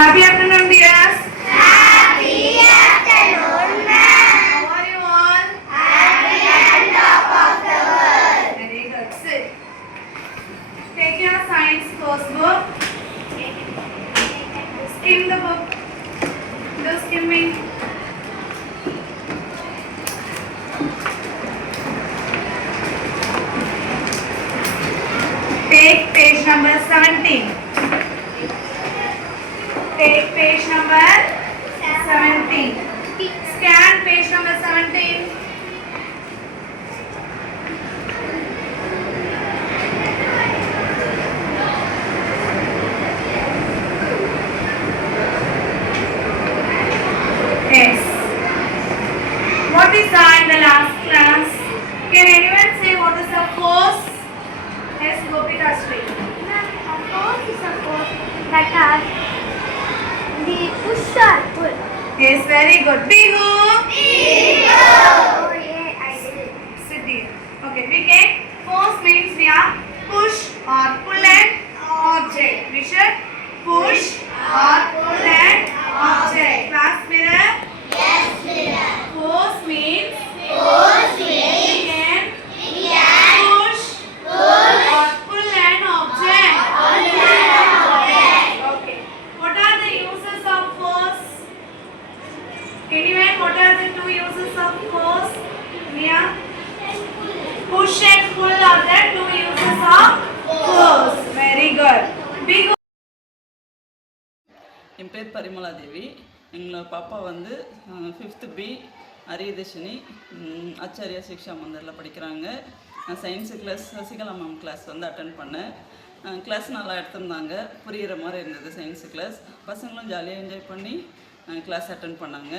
Happy afternoon, dears. Happy afternoon, ma'am. How are you all? Happy on top of the world. Very good. Sit. Take your science course book. Skim the book. Do skimming. Take page number 17. Take page number 17. Scan page number 17. Yes. What we saw in the last class? Can anyone say what is the force? Yes, Gopika Sri. A force is a force that has the push or pull. Yes, very good. Bigu. Oh yeah, I did it. Sit here. Okay, we can. Force means we are push or pull an object. We should push or pull an object. Class mirror. Yes, mirror. Force means Force we means can we can push or pull an object. Okay. What are the uses of force? Anyone, what are the two uses of force? Mia? Push and pull are the two uses of force. Very good. Big. என் பேர் பரிமலா தேவி. எங்களோட பாப்பா வந்து 5th B அரியதர்ஷினி ஆச்சாரியா சிக்ஷா மந்திரில் படிக்கிறாங்க. நான் science class Sasikala ma'am class வந்து attend பண்ணேன். கிளாஸ் நல்லா எடுத்திருந்தாங்க, புரிகிற மாதிரி இருந்தது சயின்ஸு கிளாஸ். பசங்களும் ஜாலியாக என்ஜாய் பண்ணி கிளாஸ் அட்டன் பண்ணாங்க.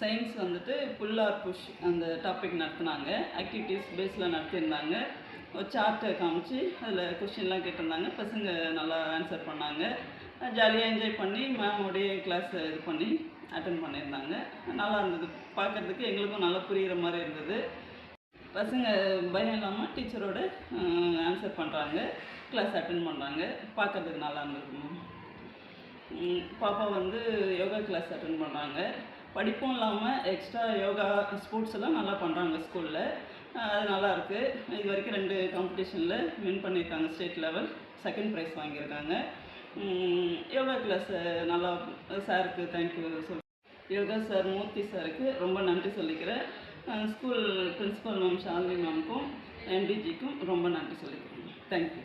சயின்ஸ் வந்துட்டு புல் ஆர் புஷ் அந்த டாபிக் நடத்துனாங்க. ஆக்டிவிட்டீஸ் பேஸில் நடத்தியிருந்தாங்க. ஒரு சார்ட்டை காமிச்சு அதில் கொஸ்டின்லாம் கேட்டிருந்தாங்க. பசங்க நல்லா ஆன்சர் பண்ணாங்க. ஜாலியாக என்ஜாய் பண்ணி மேமோடைய கிளாஸ் இது பண்ணி அட்டன் பண்ணியிருந்தாங்க. நல்லா இருந்தது பார்க்குறதுக்கு, எங்களுக்கும் நல்லா புரிகிற மாதிரி இருந்தது. பசங்க பயம் இல்லாமல் டீச்சரோட ஆன்சர் பண்ணுறாங்க, கிளாஸ் அட்டன் பண்ணுறாங்க. பார்க்குறதுக்கு நல்லா இருந்தது. பாப்பா வந்து யோகா கிளாஸ் அட்டன் பண்ணுறாங்க. படிப்பும் இல்லாமல் எக்ஸ்ட்ரா யோகா ஸ்போர்ட்ஸ் எல்லாம் நல்லா பண்ணுறாங்க ஸ்கூலில். அது நல்லாயிருக்கு. இது வரைக்கும் 2 காம்படிஷனில் வின் பண்ணியிருக்காங்க. ஸ்டேட் லெவல் 2nd ப்ரைஸ் வாங்கியிருக்காங்க. யோகா கிளாஸ் நல்லா சாருக்கு தேங்க்யூ யோகா சார் மூர்த்தி சாருக்கு ரொம்ப நன்றி சொல்லிக்கிறேன். ஸ்கூல் பிரின்ஸிபல் மேம் ஷாலினி மேமுக்கும் எம்டிஜிக்கும் ரொம்ப நன்றி சொல்லிக்கிறேன். தேங்க்யூ.